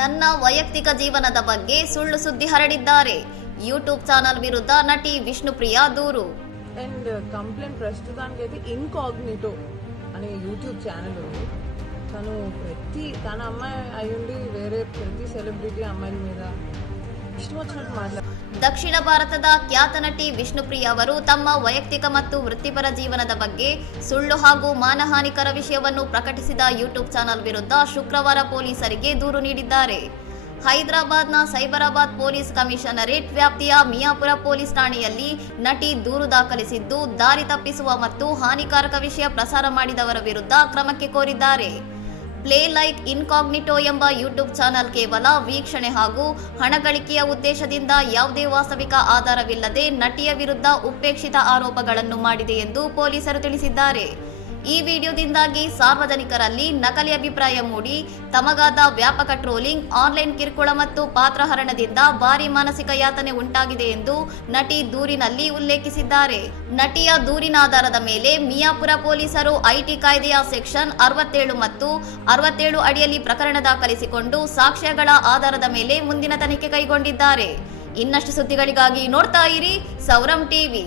ನನ್ನ ವೈಯಕ್ತಿಕ ಜೀವನದ ಬಗ್ಗೆ ಸುಳ್ಳು ಸುದ್ದಿ ಹರಡಿದ್ದಾರೆ. ಯೂಟ್ಯೂಬ್ ಚಾನಲ್ ವಿರುದ್ಧ ನಟಿ ವಿಷ್ಣುಪ್ರಿಯಾ ದೂರು. అండ్ కంప్లైంట్ ప్రస్తుతానికైతే ఇన్కాగ్నిటో అనే యూట్యూబ్ ఛానల్ ఉంది. తన అమ్మాయి అయ్యుండి వేరే ప్రతి సెలబ్రిటీ అమ్మాయిల మీద ఇష్టం వచ్చినట్టు మాట్లాడారు. ದಕ್ಷಿಣ ಭಾರತದ ಖ್ಯಾತ ನಟಿ ವಿಷ್ಣುಪ್ರಿಯಾ ಅವರು ತಮ್ಮ ವೈಯಕ್ತಿಕ ಮತ್ತು ವೃತ್ತಿಪರ ಜೀವನದ ಬಗ್ಗೆ ಸುಳ್ಳು ಹಾಗೂ ಮಾನಹಾನಿಕರ ವಿಷಯವನ್ನು ಪ್ರಕಟಿಸಿದ ಯೂಟ್ಯೂಬ್ ಚಾನಲ್ ವಿರುದ್ಧ ಶುಕ್ರವಾರ ಪೊಲೀಸರಿಗೆ ದೂರು ನೀಡಿದ್ದಾರೆ. ಹೈದರಾಬಾದ್ನ ಸೈಬರಾಬಾದ್ ಪೊಲೀಸ್ ಕಮಿಷನರೇಟ್ ವ್ಯಾಪ್ತಿಯ ಮಿಯಾಪುರ ಪೊಲೀಸ್ ಠಾಣೆಯಲ್ಲಿ ನಟಿ ದೂರು ದಾಖಲಿಸಿದ್ದು, ದಾರಿ ತಪ್ಪಿಸುವ ಮತ್ತು ಹಾನಿಕಾರಕ ವಿಷಯ ಪ್ರಸಾರ ಮಾಡಿದವರ ವಿರುದ್ಧ ಕ್ರಮಕ್ಕೆ ಕೋರಿದ್ದಾರೆ. ಪ್ಲೇ ಲೈಕ್ ಇನ್ಕಾಗ್ನಿಟೋ ಎಂಬ ಯೂಟ್ಯೂಬ್ ಚಾನಲ್ ಕೇವಲ ವೀಕ್ಷಣೆ ಹಾಗೂ ಹಣ ಗಳಿಕೆಯ ಉದ್ದೇಶದಿಂದ ಯಾವುದೇ ವಾಸ್ತವಿಕ ಆಧಾರವಿಲ್ಲದೆ ನಟಿಯ ವಿರುದ್ಧ ಉಪೇಕ್ಷಿತ ಆರೋಪಗಳನ್ನು ಮಾಡಿದೆ ಎಂದು ಪೊಲೀಸರು ತಿಳಿಸಿದ್ದಾರೆ. ಈ ವಿಡಿಯೋದಿಂದಾಗಿ ಸಾರ್ವಜನಿಕರಲ್ಲಿ ನಕಲಿ ಅಭಿಪ್ರಾಯ ಮೂಡಿ ತಮಗಾದ ವ್ಯಾಪಕ ಟ್ರೋಲಿಂಗ್, ಆನ್ಲೈನ್ ಕಿರುಕುಳ ಮತ್ತು ಪಾತ್ರಹರಣದಿಂದ ಭಾರಿ ಮಾನಸಿಕ ಯಾತನೆ ಉಂಟಾಗಿದೆ ಎಂದು ನಟಿ ದೂರಿನಲ್ಲಿ ಉಲ್ಲೇಖಿಸಿದ್ದಾರೆ. ನಟಿಯ ದೂರಿನ ಆಧಾರದ ಮೇಲೆ ಮಿಯಾಪುರ ಪೊಲೀಸರು ಐಟಿ ಕಾಯ್ದೆಯ ಸೆಕ್ಷನ್ 67 ಮತ್ತು 67 ಅಡಿಯಲ್ಲಿ ಪ್ರಕರಣ ದಾಖಲಿಸಿಕೊಂಡು ಸಾಕ್ಷ್ಯಗಳ ಆಧಾರದ ಮೇಲೆ ಮುಂದಿನ ತನಿಖೆ ಕೈಗೊಂಡಿದ್ದಾರೆ. ಇನ್ನಷ್ಟು ಸುದ್ದಿಗಳಿಗಾಗಿ ನೋಡ್ತಾ ಇರಿ ಸೌರಂ ಟಿವಿ.